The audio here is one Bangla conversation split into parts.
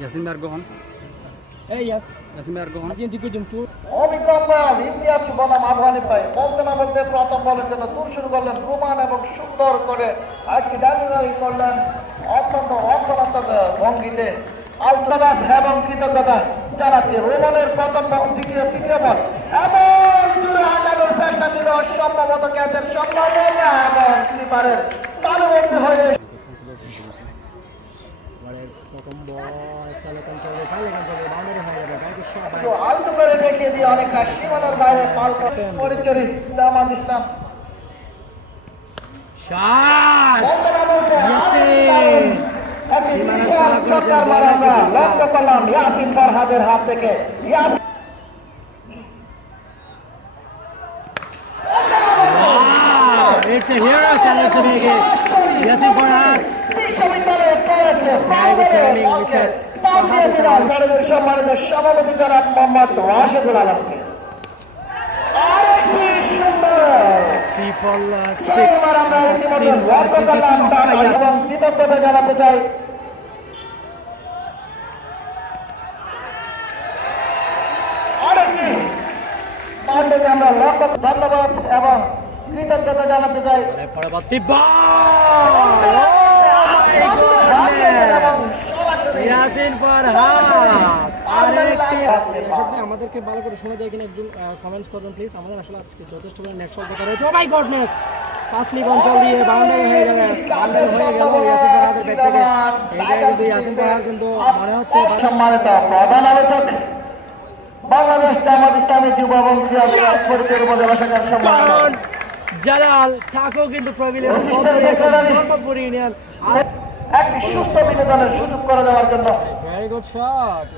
ইয়াসিন ভাই গ্রহণ ইয়াসিন ভাই গ্রহণ অবিকম্পন ইমতিয়াজ বনাম আফগানি ভাই বলতে না বলতে প্রথম বলের জন্য দূর শুরু করলেন রোমান এবং সুন্দর করে একটি ডেলিভারি করলেন অত্যন্ত রক্ষণাত্মক ভঙ্গিতে আলট্রাবাস এবং কৃতজ্ঞতা জানাচ্ছি রোমানের প্রথম বল দ্বিতীয় তৃতীয় বল এবং জুড়ে আটানোর চেষ্টা ছিল সম্ভবত ক্যাচের সম্ভাবনা এবং স্লিপারের তালুবন্দী হয়ে আলতো করে দেখিয়ে দিয়ে অনেকটা সীমানার বাইরে পাল পরিচয় জামাত ইসলাম লক্ষ্য করলাম ইয়াসিন ফরহাদের হাত থেকে সম্মানিত সভাপতি জনাব মোহাম্মদ রাশেদুল আলমকে এবং কৃতজ্ঞতা জানাতে চাই আরেকটি পাল্টে আমরা লক্ষ্য ধন্যবাদ এবং কৃতজ্ঞতা জানাতে চাই পরবর্তী ইয়াসিন ফরহাদ আমাদেরকে ভালো করে শোনা যায় কিনা একজন কমেন্টস করবেন প্লিজ। আমাদের আসলে আজকে যথেষ্ট নেক্সট শট দেখা রয়েছে। ও মাই গডনেস পাসলি অঞ্চল দিয়ে বাউন্ডারি হয়ে যাবে, বাউন্ডারি হয়ে গেল ইয়াসিন ফরহাদের ব্যাট থেকে। এই জায়গায় কিন্তু ইয়াসিন ফরহাদ কিন্তু মনে হচ্ছে সম্মানিত প্রধান আলোচক বাংলাদেশ জামাত ইসলামী যুব এবং ক্রীড়া বিভাগ পরিচালক উপদেষ্টা সম্মানিত জালাল ঠাকুর কিন্তু প্রবীণের ধর্মপুর ইউনিয়ন একটি সুস্থ বিনোদনের সুযোগ করে দেওয়ার জন্য ভেরি গুড শট।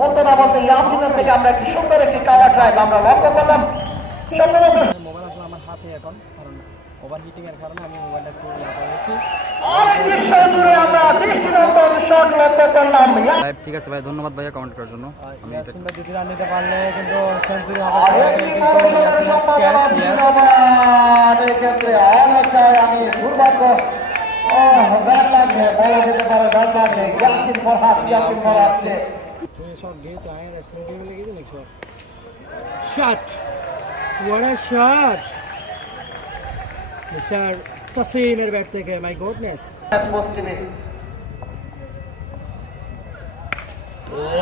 বলতে না বলতে ইয়াসিনের থেকে আমরা একটি সুন্দর একটি কাভার ড্রাইভ আমরা লক্ষ্য করলাম। সম্ভবত মোবাইল আসলে আমার হাতে এখন, কারণ ওভারহিটিং এর কারণে আমি মোবাইলটা একটু ইয়া করেছি। ঠিক আছে ভাই, ধন্যবাদ ভাইয়া কমেন্ট করার জন্য। ইয়াসিন ভাই দুটি রান নিতে পারলে কিন্তু সেঞ্চুরি হবে। আমি দুর্ভাগ্য ব্যাট লাগবে, বলা যেতে পারে ব্যাট লাগবে। ইয়াসিন ফরহাদ শট গেট আয় রেস্টুরেন্ট গেম লেগে গেল shot shot what a shot mister তাসিমের ব্যাট থেকে। My goodness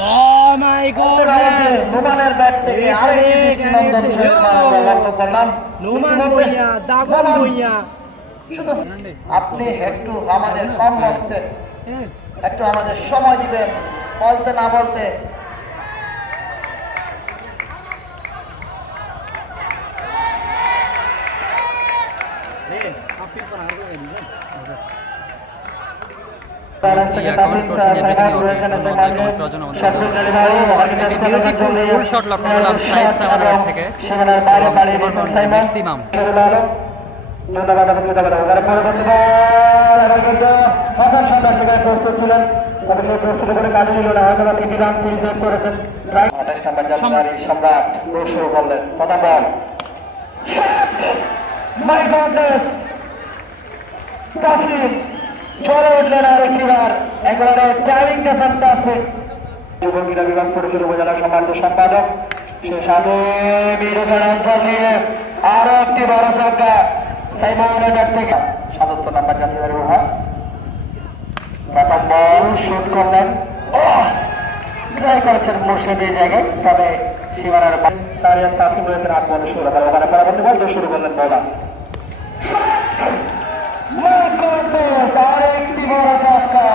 oh my godness নোমানের ব্যাট থেকে আরেকটি আমরা লক্ষ্য করলাম। নোমান ভুঁইয়া দাগন ভুঁইয়া শুধু আপনি একটু আমাদের কম বক্সে একটু আমাদের সময় দিবেন বলতে না বলতে। ম্যাক্সিমাম প্রস্তুত ছিলেন, তবে সেই প্রস্তুত করে কাজে নিল না, হয়তো তিনি রান করেছেন। সম্রাট শুরু করলেন প্রথম বল। চলে উঠলেন আর একটিবার একেবারে টাইমিংটা ফ্যান্টাস্টিক। যুব ক্রীড়া বিভাগ পরিষদ উপজেলা সম্মানিত সম্পাদক সে সাথে বিরোধের অঞ্চল নিয়ে আরো একটি বড় সংখ্যা সাইমনের ব্যাট থেকে ৭৭ নাম্বার কাছে রোহান প্রথম বল শুট করলেন। ট্রাই করেছেন মুর্শিদ এই জায়গায়, তবে সীমানার সারিয়ার তাসিম রয়েছেন ৮ বলে শুরু করে। ওখানে পরবর্তী বল শুরু করলেন বোলার। আরেকটি বড় ছক্কা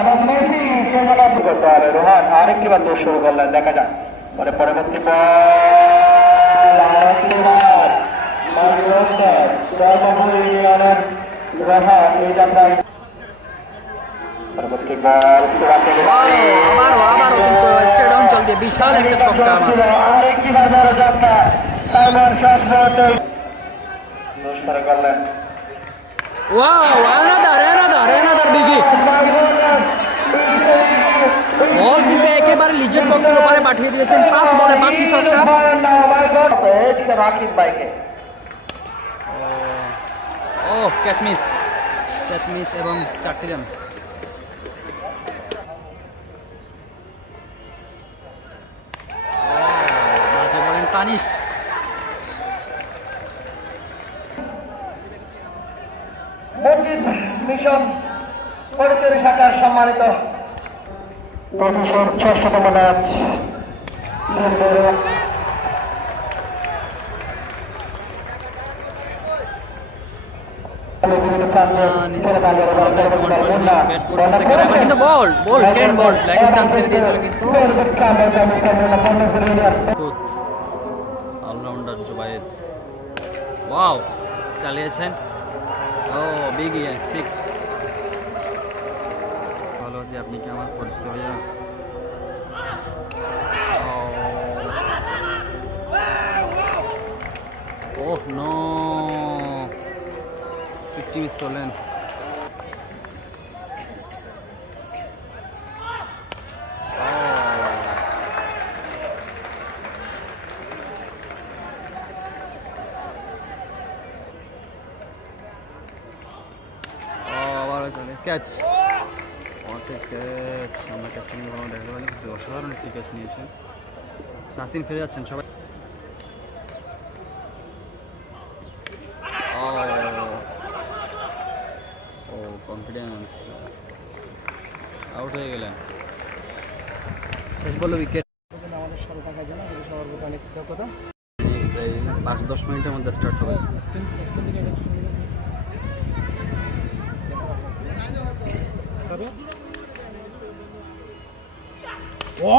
এবং মেসি সেখানে করতে হবে। রোহান আরেকটি বার দোষ শুরু করলেন, দেখা যাক পরে পরবর্তী বল। আরেকটি বার ইউনিয়নের রোহান এই যাত্রায় পরবর্তী বল আরেকটি বার বড় ছক্কা সাইমন শেষ মুহূর্তে দোষ করে করলেন। Wow, another biggie. বল কিন্তু একেবারে লিজেন্ড বক্সের উপরে পাঠিয়ে দিয়েছেন। 5 বলে 5টি ছক্কা। রাকিব ভাইকে ক্যাচ মিস এবং 4টি রান। পানিশড। মসজিদ মিশন পরিচয় শাখার সম্মানিত 25ষষ্ঠতম ম্যাচ কিন্তু বল বল কেন বল লেগ স্টাম্প ছেড়ে দিয়েছিল কিন্তু অলরাউন্ডার জুবায়েদ ওয়াও চালিয়েছেন। ও বিগ ইয়ে 6 ভালো আছে। আপনি কি আমার পরিচিত ভাইয়া? ওহ নো 50 মিস করলেন। ক্যাচ ওকে ক্যাচ আমরা ক্যাচিং কোনো দেখা গেল কিন্তু অসাধারণ একটি ক্যাচ নিয়েছেন। নাসিন ফিরে যাচ্ছেন সবাই। ও কনফিডেন্স আউট হয়ে গেলেন। শেষ বললো উইকেট। আমাদের সাথে থাকার জন্য আপনাদের সবার প্রতি অনেক কৃতজ্ঞতা। 5-10 মিনিটের মধ্যে স্টার্ট হবে। স্ক্রিন থেকে এটা শুরু হবে। ও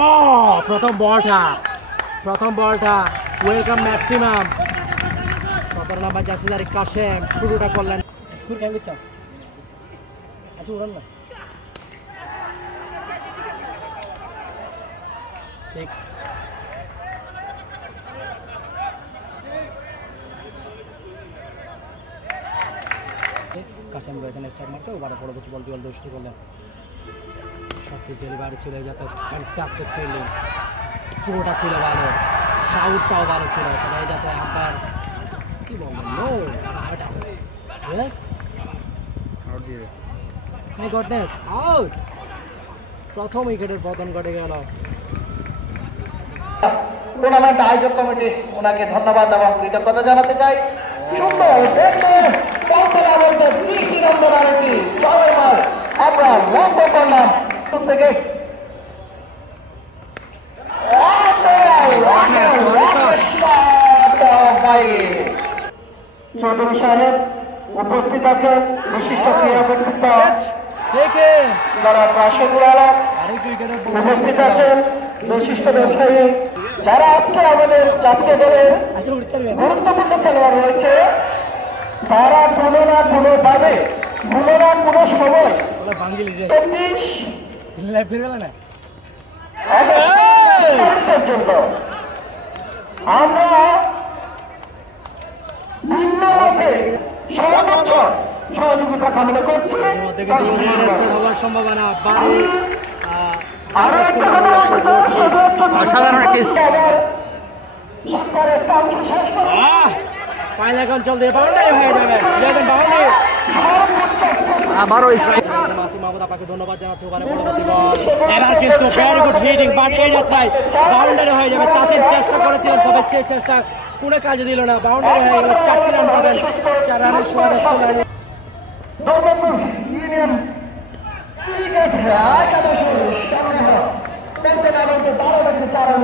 প্রথম বলটা ওয়েলকাম ম্যাক্সিমাম 17 নম্বর জাসিল আরিক কাশেম শুরুটা করলেন। স্কুল কেন দিতাম আচ্ছা উড়ান না 6 কাশেম রয়েছেন স্টার মার্কে ওভারে পরবর্তী বল জুয়াল দোষ করলেন। সতীশ ডেলিভারি ছিল যাতে ফ্যান্টাস্টিক ফিল্ডিং চোটা ছিল ভালো শাউটটাও ভালো ছিল তবে এই যাতে আম্পায়ার কি বলবেন নো আউট ইয়েস আউট দিয়ে দে। মাই গডনেস আউট। প্রথম উইকেটের পতন ঘটে গেল। টুর্নামেন্ট আয়োজক কমিটি ওনাকে ধন্যবাদ এবং কৃতজ্ঞতা জানাতে চাই। সুন্দর দেখুন বলতে না বলতে দৃষ্টিনন্দন আরেকটি ছয় মার আমরা লক্ষ্য করলাম থেকে চৌধুরী সাহেব উপস্থিত আছেন বিশিষ্ট ক্রীড়া ব্যক্তিত্ব যারা রাশেদুল আলম উপস্থিত আছেন বিশিষ্ট ব্যবসায়ী যারা আজকে আমাদের জাতীয় দলের গুরুত্বপূর্ণ খেলোয়াড় রয়েছে তারা কোনো না কোনো ভাবে কোনো না কোনো সময় 24 পর্যন্ত আমরা ভিন্নভাবে সর্বোচ্চ সহযোগিতা কামনা করছি। হওয়ার সম্ভাবনা বাড়ে। আরো একটা কথা বলতে চাচ্ছি, অসাধারণ একটা সরকারের কাজ শেষ করে ফাইনাল এখন চলতে বাউন্ডারি হয়ে যাবে। বাউন্ডারি আবারও মাসি মাহমুদ আপনাকে ধন্যবাদ জানাচ্ছি ওভারে পরবর্তী বল এবার কিন্তু ভেরি গুড হিটিং বাট এই যাত্রায় বাউন্ডারি হয়ে যাবে। তাসির চেষ্টা করেছিলেন তবে সেই চেষ্টা কোনো কাজে দিল না। বাউন্ডারি হয়ে গেল 4 রান পাবেন 4 রানের সোয়ারে স্কোর। দৌলতপুর ইউনিয়ন ক্রিকেট একাদশের সামনে বলতে না বলতে 12 থেকে 4 রান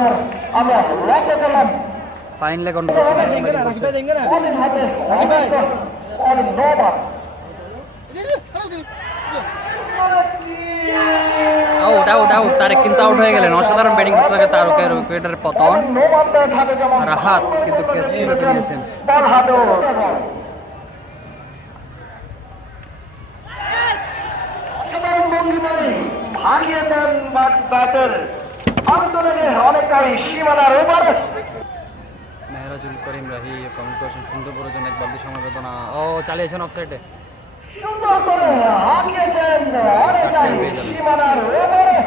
আমরা লক্ষ্য করলাম। ফাইন লেগ অন অনেক হাতে অনেক নোবার আউট আউট আউট তারেক কিন্তু আউট হয়ে গেলেন। অসাধারণ ব্যাটিং করতে থাকে তারকের উইকেটের পতন। রাহাত কিন্তু ক্যাচ তুলে নিয়েছেন। ভাগিয়ে দেন ব্যাটের আন্দোলনে অনেকটাই সীমানার ওপারে। মেহরাজুল করিম রাহি কমেন্ট করেছেন সুন্দর প্রয়োজন এক বালতি সমবেদনা। ও চালিয়েছেন অফসাইডে। সুন্দর করে হাঁকিয়েছেন অনেকটাই সীমানার ওপারে।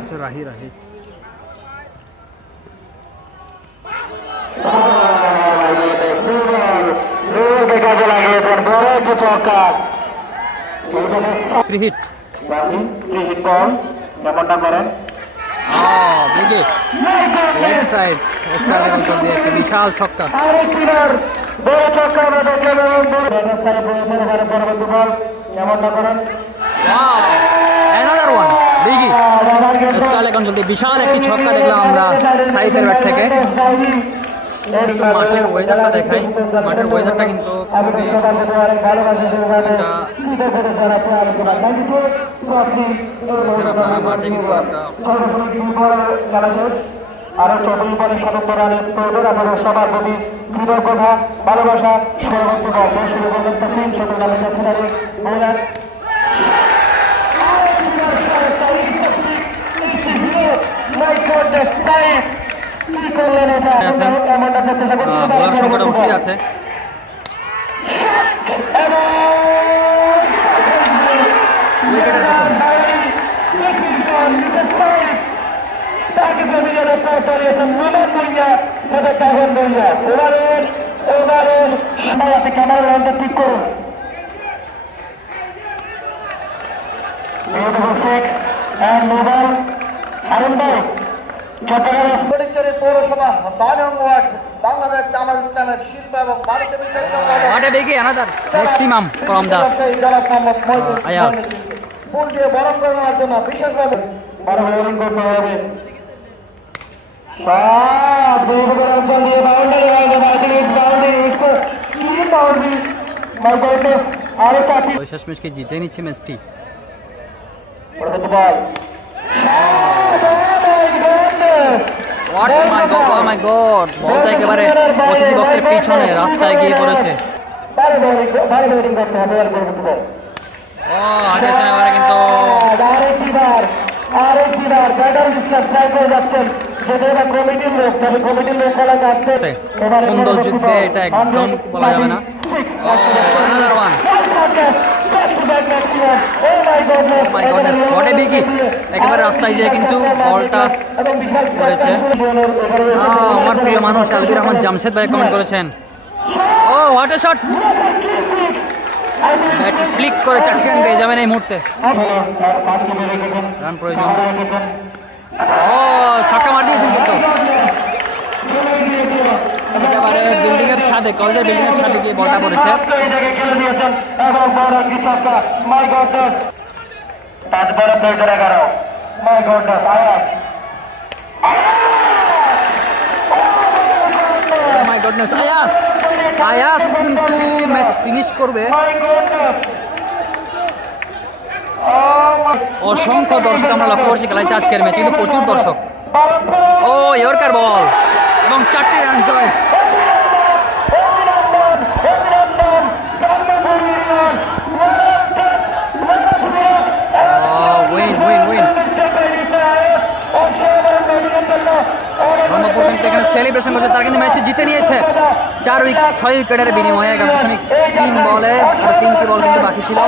আচ্ছা রাহি রাহি ফ্রি হিট বল যেমনটা করেন বিগি লেগ সাইড স্কয়ার অঞ্চল দিয়ে একটা বিশাল ছক্কা। আরেকবার বড় ছক্কা আমরা দেখলাম এবং ব্যবস্থায় পৌঁছে এবারে পরবর্তী বল এমনটা করেন অ্যানাদার ওয়ান বিগি স্কয়ার অঞ্চল দিয়ে বিশাল একটি ছক্কা দেখলাম আমরা সাইফের ব্যাট থেকে। একটু মাঠের ওয়েদারটা দেখাই, মাঠের ওয়েদারটা কিন্তু খুবই একটা আপনারা মাঠে কিন্তু একটা আরো 24 বলে 77 রানের স্কোর। আমাদের সবার প্রতি কৃতজ্ঞতা ভালোবাসা। সর্বোচ্চ বল শুরু পর্যন্ত 300 রানের খেলাড়ি বোলার বোলার সংকট অবশ্যই আছে। ঠিক করুন চট্টগ্রাম পৌরসভা ওয়ার্ড বাংলাদেশ জামাত ইসলামের শিল্প এবং বাণিজ্য What a big another maximum from the Ayaz. ফুল দিয়ে বরণ করার জন্য বিশেষভাবে বরণ করতে হবে। অঞ্চল দিয়ে বাউন্ডারি আরো চারটি শেষমেশকে জিতে নিচ্ছে ম্যাচটি। বল What my god, oh my god, বলটা একেবারে অতিথি বক্সের পিছনে রাস্তায় গিয়ে পড়েছে। ও আটেছেন এবারে কিন্তু আরেকবার ব্যাটার ডিস্টার্ব ট্রাই করে যাচ্ছেন যেটা এটা কমিটির লোক, তবে কমিটির লোক বলা যাচ্ছে কুন্দল যুদ্ধে এটা একদম বলা যাবে না। ও another one. My goodness, what a biggie. একেবারে রাস্তায় গিয়ে কিন্তু বলটা করেছে। আমার প্রিয় মানুষ আলবির রহমান জামশেদ ভাই কমেন্ট করেছেন, oh what a shot, bat flick করে 4 রান পেয়ে যাবেন এই মুহূর্তে। রান প্রয়োজন। ও ছক্কা মার দিয়েছেন কিন্তু একেবারে বিল্ডিং এর ছাদে, কলেজের বিল্ডিং এর ছাদে গিয়ে বলটা পড়েছে। মাই গডনেস, আয়াস কিন্তু ম্যাচ ফিনিশ করবে। অসংখ্য দর্শক আমরা লক্ষ্য করছি খেলাইতে আজকের ম্যাচে, কিন্তু প্রচুর দর্শক। ও ইয়র্কার বল এবং 4টি রান জয়। Win win win. ধর্মপুর কিন্তু এখানে সেলিব্রেশন করছে, তারা কিন্তু ম্যাচটি জিতে নিয়েছে 6 উইকেটের বিনিময়ে 11.3 বলে, আর 3টি বল কিন্তু বাকি ছিল।